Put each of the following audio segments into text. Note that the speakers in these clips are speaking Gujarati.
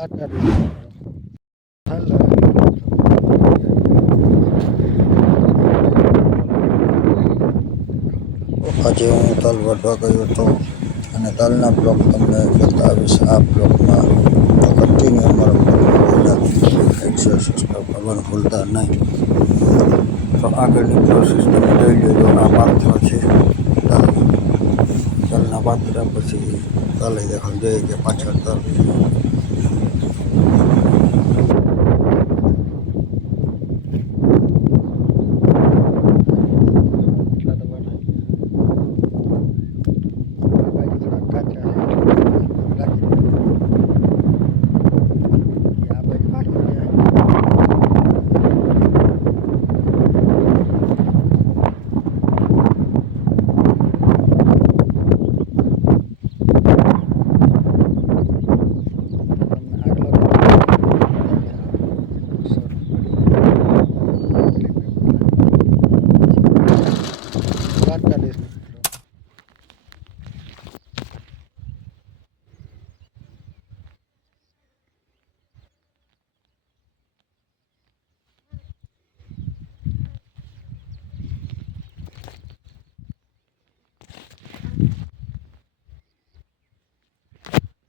આજે હું તલ વાઢવા ગયો હતો અને તલના બ્લોક તમને બતાવીશ આ બ્લોકમાં. તો કન્ટિન્યુ અમારા બ્લોકમાં સબસ્ક્રાઈબ કરવાનું ભૂલતા નહીં. તો આગળની પ્રોસેસ તમે જોઈ લેજો. આ પાત્ર છે તલના પાત્ર, પછી તલ દેખાવ જોઈએ કે પાછળ તલ છે.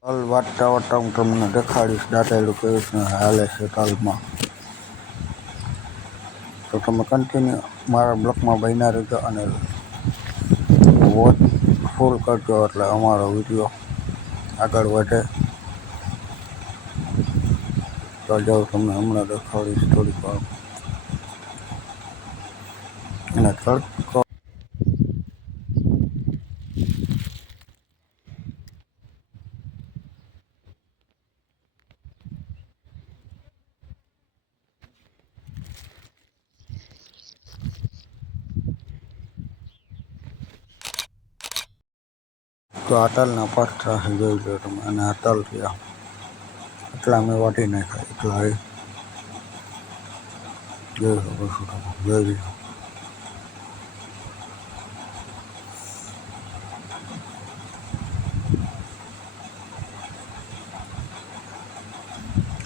તલ વાટતા વાટતા હું તમને દેખાડીશ દાટેલું કેવી રીતના હાલે છે તલમાં. તો તમે કન્ટિન્યુ મારા બ્લોકમાં બન્યા રહેજો અને વોચ ફૂલ કરજો, એટલે અમારો વિડીયો આગળ વધે. તો જાઉં તમને હમણાં દેખાડીશ થોડીક વાર. અને તડકો તો આ તલના પાથરા જોઈ લો તમે. અને આ તલ રહ્યા એટલા મેં વાટી નાખ્યા, એટલા જોઈ શકો છો તમે. જોઈ લો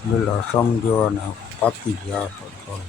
લીલા સમજો અને પાકી ગયા તલ.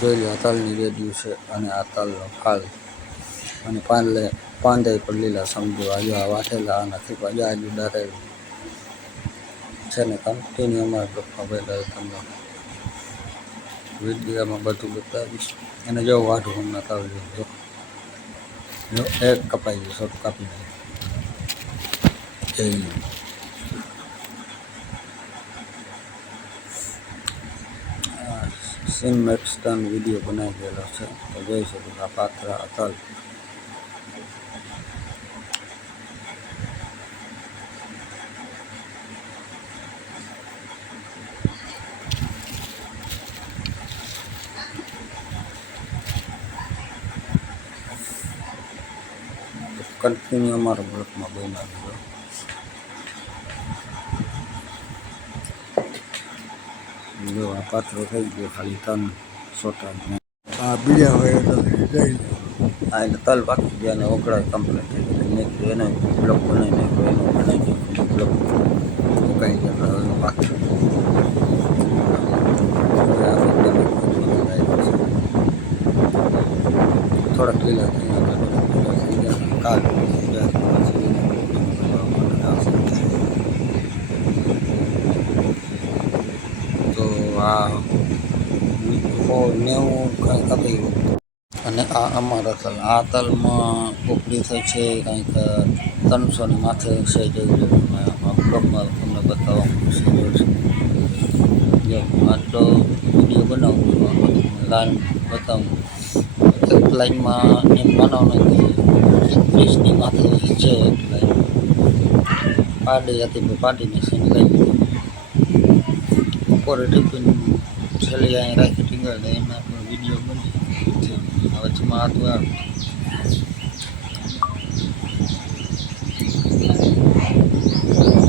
જોઈ લો આ તલની રેડિયું છે અને આ તલનો ફાલ અને પાંદે પર લીલા સમજો. આજે આ વાટેલા અને ખીપા આજુ દાટેલું છે ને કન્ટિન્યુ અમારા બ્લોકમાં પહેલાં તમને વિડીયોમાં બધું બતાવીશ. અને જો વાઢું હમણાં કાઢી જો એક કપાઈ ગયું, શોટ કાપી નાખ્યું. સીન મેક્સટન વિડીયો બનાવી ગયેલો છે, તો જોઈ શકો આ પાથરા તલ. કન્ટિન્યુ અમારા બ્લોકમાં બનાવી દો. જો આ પાત્રો થઈ ગયો, ખાલી તન સોટા આ બીજા હોય તો જઈ આ એટલે તલ પાકી ગયા અને ઓગળાય કમ્પ્લીટ થઈ ગયું. એને બ્લોક બનાવી નાખ્યો, એનો બનાવી નાખ્યો બ્લોક ઉકાઈ ગયા એનો પાછો. થોડાક લીલા થઈ ગયા કાલ તો આ 90 કાંઈક આપી ગયું. અને આ અમારા તલ, આ તલમાં ઉપડી થઈ છે કંઈક 300 ની માથે છે જેવું બ્લોકમાં તમને બતાવવાનું છે. જો આટલો વિડીયો બનાવું છું, આમાં તમને લાઈન બતાવું. એક લાઈનમાં એમ બનાવવાનું કે 30ની માથે છે એક લાઈન. પાડી હતી પણ પાડીને સીન લઈ લીધી. બપોરે ટિફિન છેલ્લી અહીં રાખી ટીંગાડે એના પણ વિડીયો બની વચમાં હતું આવે.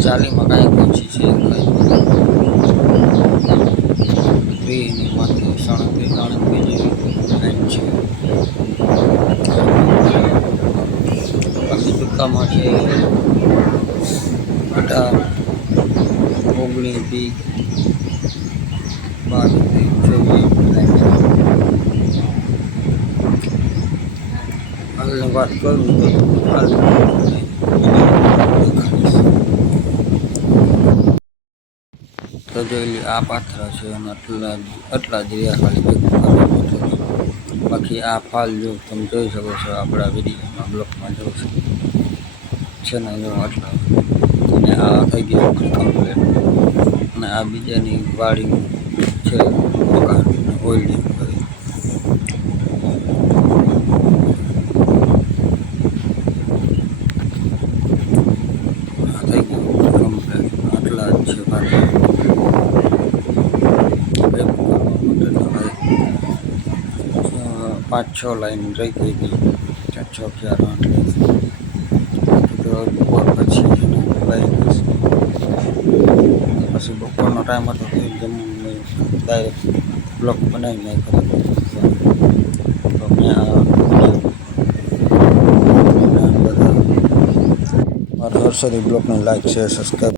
ચાલીમાં કાંઈક ઓછી છે એક લાઈન 3ની માથે 37 જેવી લાઈન છે. બાકી ટૂંકામાં છે 18, 19, 20, 22, 24 હાલની વાત કરું તો હાલ તો જોઈ આ પાથરા છે અને આટલા જ રહ્યા ખાલી ભેગું કરવા માટે. બાકી આ ફાલ જો તમે જોઈ શકો છો આપણા વિડીયોમાં બ્લોકમાં જોઈ શકો છે ને જો આટલા. અને આ થઈ ગયું કમ્પ્લીટ. અને આ બીજાની વાડી છે મકાન ઓઇલિંગ કરી. આ થઈ ગયું કમ્પ્લીટ. આટલા જ છે પાછળ ભેગું કરવા માટે. 5-6 લાઈન રહી ગઈ હતી, 4 4 8 તો બપોર પછી લઈ ગઈશ. પછી બપોરનો ટાઈમ હતો તો જમવાનું ડાયરેક્ટ બ્લોક બનાવી નાખ્યો. તો મેં આ બધા મારા હર્ષદી બ્લોગને લાઈક શેર સબસ્ક્રાઈબ